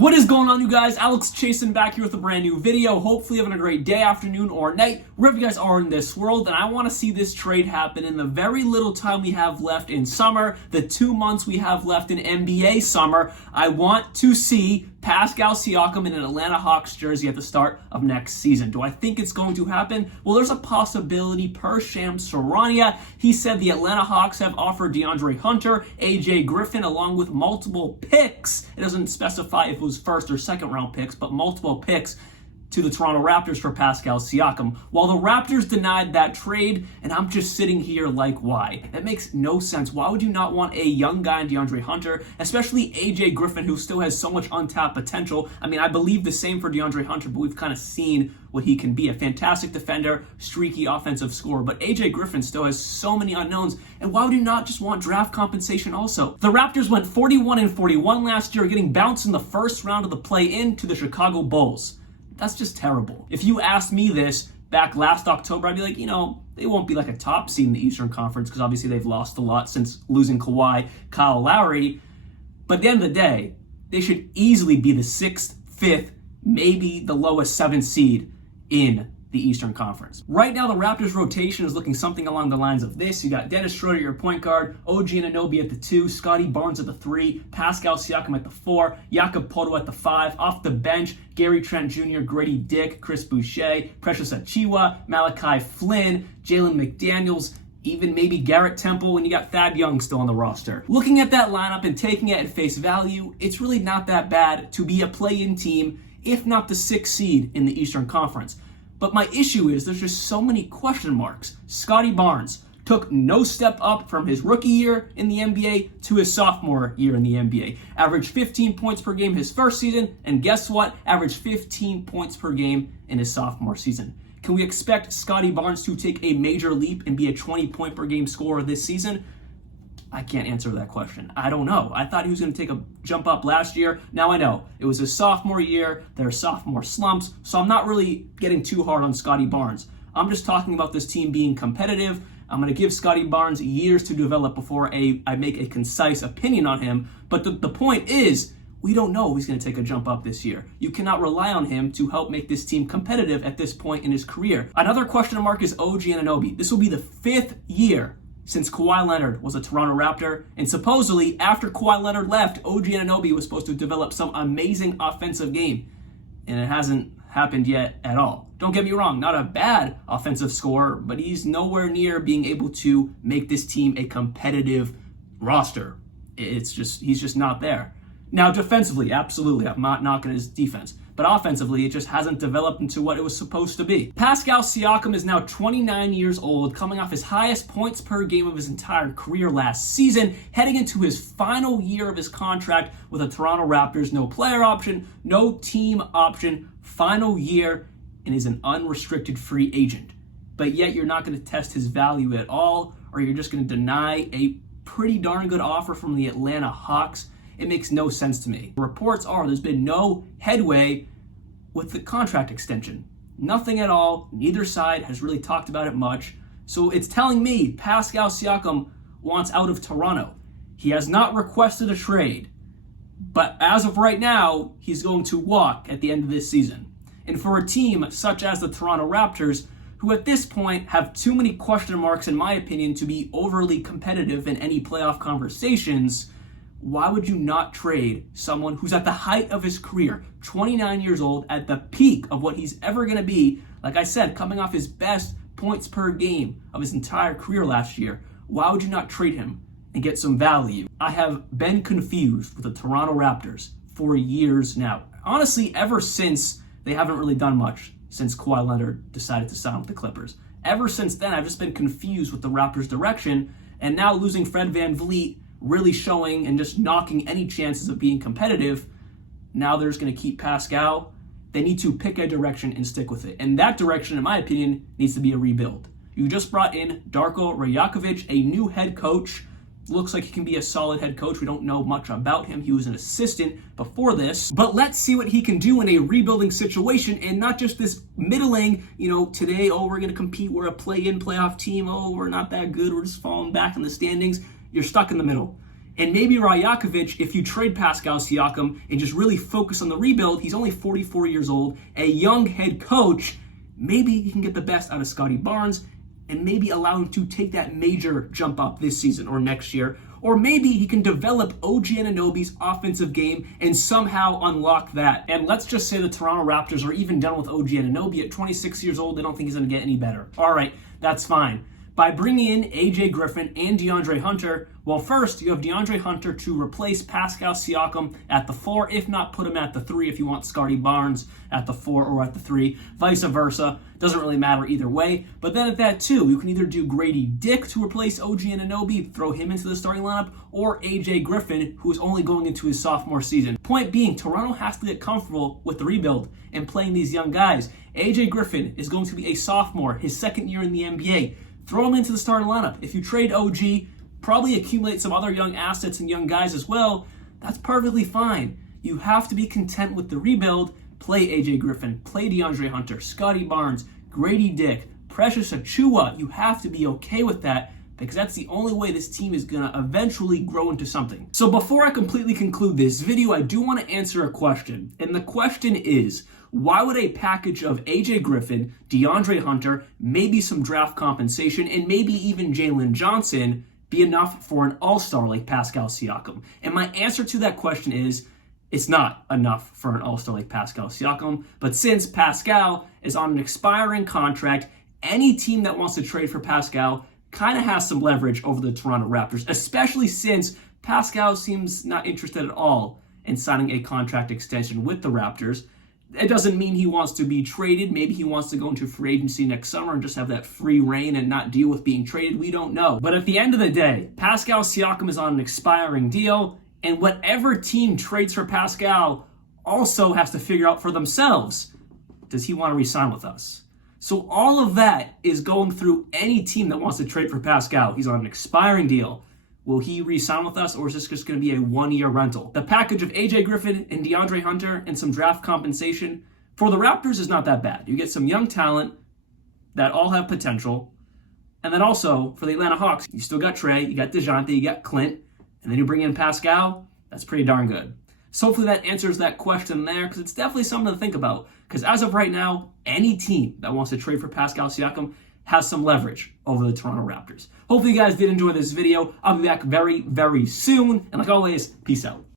What is going on, you guys? Alex Chasen back here with a brand new video. Hopefully having a great day, afternoon, or night, wherever you guys are in this world. And I want to see this trade happen in the very little time we have left in summer, the 2 months we have left in NBA summer. I want to see Pascal Siakam in an Atlanta Hawks jersey at the start of next season. Do I think it's going to happen? Well, there's a possibility per Shams Charania. He said the Atlanta Hawks have offered DeAndre Hunter, AJ Griffin, along with multiple picks. It doesn't specify if it was first or second round picks, but multiple picks to the Toronto Raptors for Pascal Siakam. While the Raptors denied that trade, and I'm just sitting here like, why? That makes no sense. Why would you not want a young guy in DeAndre Hunter, especially AJ Griffin, who still has so much untapped potential? I mean, I believe the same for DeAndre Hunter, but we've kind of seen what he can be. A fantastic defender, streaky offensive scorer, but AJ Griffin still has so many unknowns, and why would you not just want draft compensation also? The Raptors went 41-41 last year, getting bounced in the first round of the play-in to the Chicago Bulls. That's just terrible. If you asked me this back last October, I'd be like, they won't be like a top seed in the Eastern Conference because obviously they've lost a lot since losing Kawhi, Kyle Lowry. But at the end of the day, they should easily be the 6th, 5th, maybe the lowest 7th seed in the Eastern Conference. Right now, the Raptors rotation is looking something along the lines of this. You got Dennis Schroeder, your point guard, OG Anunoby at the 2, Scottie Barnes at the 3, Pascal Siakam at the 4, Jakob Poeltl at the 5, off the bench, Gary Trent Jr., Gradey Dick, Chris Boucher, Precious Achiuwa, Malachi Flynn, Jalen McDaniels, even maybe Garrett Temple, and you got Thad Young still on the roster. Looking at that lineup and taking it at face value, it's really not that bad to be a play-in team, if not the 6th seed in the Eastern Conference. But my issue is there's just so many question marks. Scottie Barnes took no step up from his rookie year in the NBA to his sophomore year in the NBA. Averaged 15 points per game his first season, and guess what? Averaged 15 points per game in his sophomore season. Can we expect Scottie Barnes to take a major leap and be a 20-point per game scorer this season? I can't answer that question. I don't know. I thought he was going to take a jump up last year. Now I know. It was his sophomore year. There are sophomore slumps. So I'm not really getting too hard on Scottie Barnes. I'm just talking about this team being competitive. I'm going to give Scottie Barnes years to develop before I make a concise opinion on him. But the point is, we don't know if he's going to take a jump up this year. You cannot rely on him to help make this team competitive at this point in his career. Another question mark is OG Anunoby. This will be the 5th year since Kawhi Leonard was a Toronto Raptor, and supposedly after Kawhi Leonard left, OG Anunoby was supposed to develop some amazing offensive game, and it hasn't happened yet at all. Don't get me wrong, not a bad offensive scorer, but he's nowhere near being able to make this team a competitive roster. He's just not there. Now defensively, absolutely, I'm not knocking his defense, but offensively, it just hasn't developed into what it was supposed to be. Pascal Siakam is now 29 years old, coming off his highest points per game of his entire career last season, heading into his final year of his contract with the Toronto Raptors. No player option, no team option, final year, and is an unrestricted free agent. But yet you're not going to test his value at all, or you're just going to deny a pretty darn good offer from the Atlanta Hawks. It makes no sense to me. Reports are there's been no headway with the contract extension. Nothing at all. Neither side has really talked about it much. So it's telling me Pascal Siakam wants out of Toronto. He has not requested a trade, but as of right now, he's going to walk at the end of this season. And for a team such as the Toronto Raptors, who at this point have too many question marks, in my opinion, to be overly competitive in any playoff conversations, why would you not trade someone who's at the height of his career, 29 years old, at the peak of what he's ever going to be, like I said, coming off his best points per game of his entire career last year? Why would you not trade him and get some value? I have been confused with the Toronto Raptors for years now. Honestly, ever since they haven't really done much since Kawhi Leonard decided to sign with the Clippers. Ever since then, I've just been confused with the Raptors' direction, and now losing Fred VanVleet, really showing and just knocking any chances of being competitive. Now they're just going to keep Pascal. They need to pick a direction and stick with it. And that direction, in my opinion, needs to be a rebuild. You just brought in Darko Rajaković, a new head coach. Looks like he can be a solid head coach. We don't know much about him. He was an assistant before this. But let's see what he can do in a rebuilding situation and not just this middling, today, we're going to compete. We're a play-in playoff team. We're not that good. We're just falling back in the standings. You're stuck in the middle. And maybe Rajaković, if you trade Pascal Siakam and just really focus on the rebuild, he's only 44 years old, a young head coach, maybe he can get the best out of Scottie Barnes and maybe allow him to take that major jump up this season or next year. Or maybe he can develop OG Anunoby's offensive game and somehow unlock that. And let's just say the Toronto Raptors are even done with OG Anunoby at 26 years old. They don't think he's going to get any better. All right, that's fine. By bringing in AJ Griffin and DeAndre Hunter, well, first, you have DeAndre Hunter to replace Pascal Siakam at the 4, if not put him at the 3 if you want Scottie Barnes at the 4 or at the 3, vice versa. Doesn't really matter either way. But then at that 2, you can either do Gradey Dick to replace OG Anunoby, throw him into the starting lineup, or AJ Griffin, who is only going into his sophomore season. Point being, Toronto has to get comfortable with the rebuild and playing these young guys. AJ Griffin is going to be a sophomore, his second year in the NBA. Throw him into the starting lineup. If you trade OG, probably accumulate some other young assets and young guys as well. That's perfectly fine. You have to be content with the rebuild. Play AJ Griffin, play DeAndre Hunter, Scottie Barnes, Gradey Dick, Precious Achiuwa. You have to be okay with that because that's the only way this team is going to eventually grow into something. So before I completely conclude this video, I do want to answer a question. And the question is, why would a package of AJ Griffin, DeAndre Hunter, maybe some draft compensation, and maybe even Jalen Johnson be enough for an all-star like Pascal Siakam? And my answer to that question is, it's not enough for an all-star like Pascal Siakam. But since Pascal is on an expiring contract, any team that wants to trade for Pascal kind of has some leverage over the Toronto Raptors, especially since Pascal seems not interested at all in signing a contract extension with the Raptors. It doesn't mean he wants to be traded. Maybe he wants to go into free agency next summer and just have that free reign and not deal with being traded. We don't know. But at the end of the day, Pascal Siakam is on an expiring deal, and whatever team trades for Pascal also has to figure out for themselves, does he want to re-sign with us? So all of that is going through any team that wants to trade for Pascal. He's on an expiring deal. Will he re-sign with us, or is this just going to be a one-year rental? The package of AJ Griffin and DeAndre Hunter and some draft compensation for the Raptors is not that bad. You get some young talent that all have potential. And then also, for the Atlanta Hawks, you still got Trey, you got DeJounte, you got Clint, and then you bring in Pascal. That's pretty darn good. So hopefully that answers that question there, because it's definitely something to think about. Because as of right now, any team that wants to trade for Pascal Siakam has some leverage over the Toronto Raptors. Hopefully you guys did enjoy this video. I'll be back very, very soon. And like always, peace out.